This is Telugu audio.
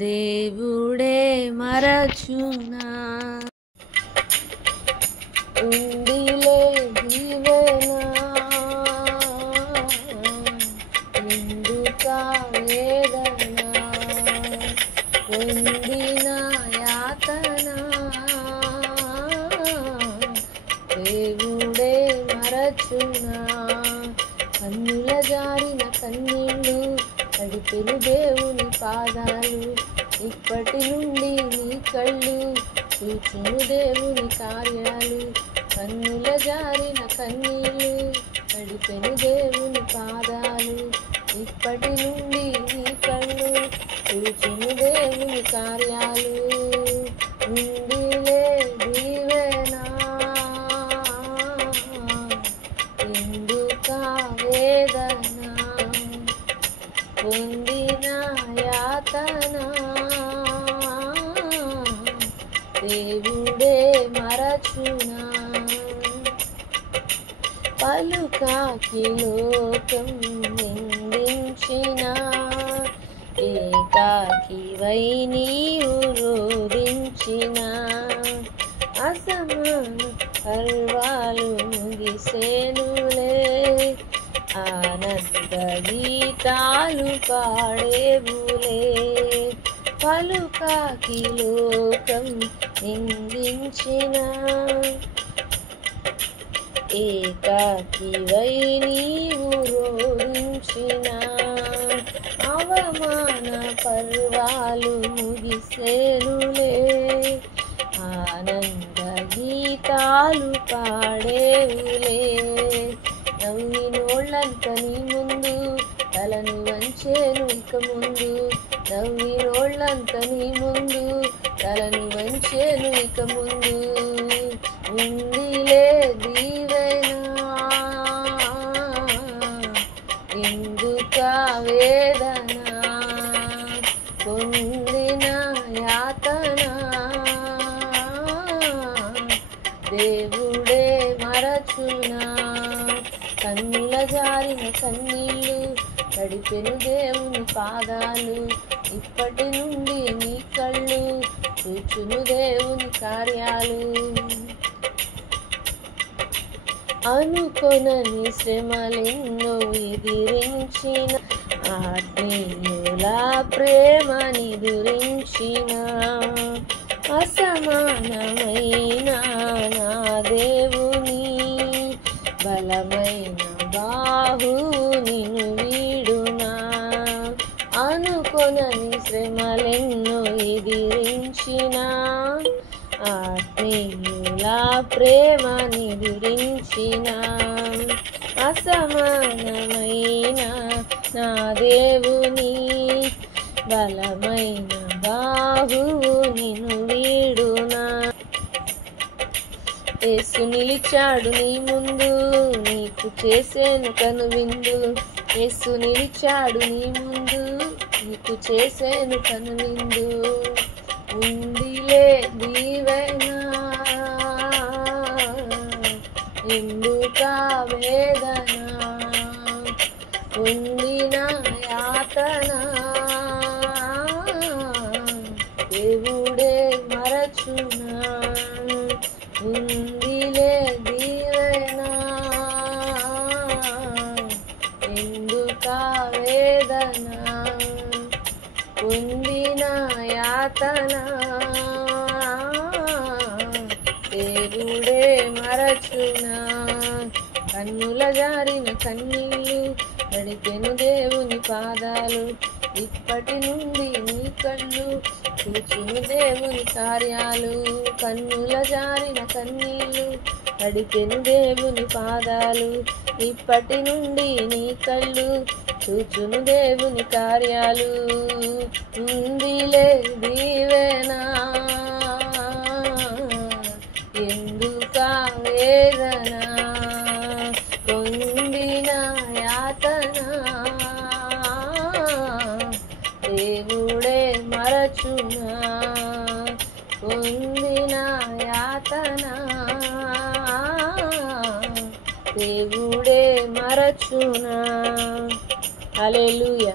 దేవుడే మరచునా ఉండిలే దీవెనా ఎందుకా వేదనా పొందిన యాతన దేవుడే మరచునా కన్నుల జారిన కన్నీళ్ళు తడిపెను దేవుని పాదాలు ఇప్పటి నుండి నీ కళ్ళు చూచును దేవుని కార్యాలు కన్నుల జారిన కన్నీళ్ళు తడిపెను దేవుని పాదాలు ఇప్పటి నుండి నీ కళ్ళు చూచును దేవుని కార్యాలు ఉండిలే దీవెనా ఎందుకా వేదనా పొందిన యాతన దేవుడే మరచునా పలుకాకి లోకం నిందించిన ఏకాకి వై నీవు రోధించిన అసమాన పర్వాలు ముగిసేనులే ఆనంద గీతాలు పాడేవులే పలుకాకి లోకం నిందించిన ఏకాకి వై నీవు రోధించిన అవమాన పర్వాలు ముగిసేనులే ఆనంద గీతాలు పాడేవులే నవ్వినోళ్ళంత నీ ముందు తలను వంచేను ఇక ముందు నవ్వినోళ్ళంత నీ ముందు తలను వంచేను ఇక ముందు ఉండిలే దీవెనా ఎందుకా వేదనా పొందిన యాతన దేవుడే మరచునా కన్నుల జారిన కన్నీళ్ళు తడిపెను దేవుని పాదాలు ఇప్పటి నుండి నీ కళ్ళు చూచును దేవుని కార్యాలు అనుకొనని శ్రమలెన్నో ఎదిరించిన ఆత్మీయుల ప్రేమ నిదురించిన అసమానమైన నా దేవుని బలమైన బాహు నిన్ను వీడునా అనుకొనని శ్రమలెన్నో ఎదిరించిన ఆత్మీయుల ప్రేమ నిదురించిన అసమానమైన నా దేవుని బలమైన బాహువు నిన్ను వీడునా యేసు నిలిచాడు నీ ముందు నీకు చేసేను కనువిందు యేసు నిలిచాడు నీ ముందు నీకు చేసేను కనువిందు ఉండిలే దీవెనా ఎందుకా వేదనా పొందిన యాతన దేవుడే మరచునా ఉండిలే దీవెనా ఎందుకా వేదనా పొందిన యాతన దేవుడే మరచునా కన్నుల జారిన కన్నీళ్ళు నడిపెను దేవుని పాదాలు ఇప్పటి నుండి నీ కళ్ళు చూచును దేవుని కార్యాలు కన్నుల జారిన కన్నీళ్ళు నడిపెను దేవుని పాదాలు ఇప్పటి నుండి నీ కళ్ళు చూచును దేవుని కార్యాలు ఉందిలే దీవెనా ఎందుకా వేదనా పొందిన యాతన దేవుడే మరచునా పొందిన యాతన దేవుడే మరచునా. హల్లెలూయా.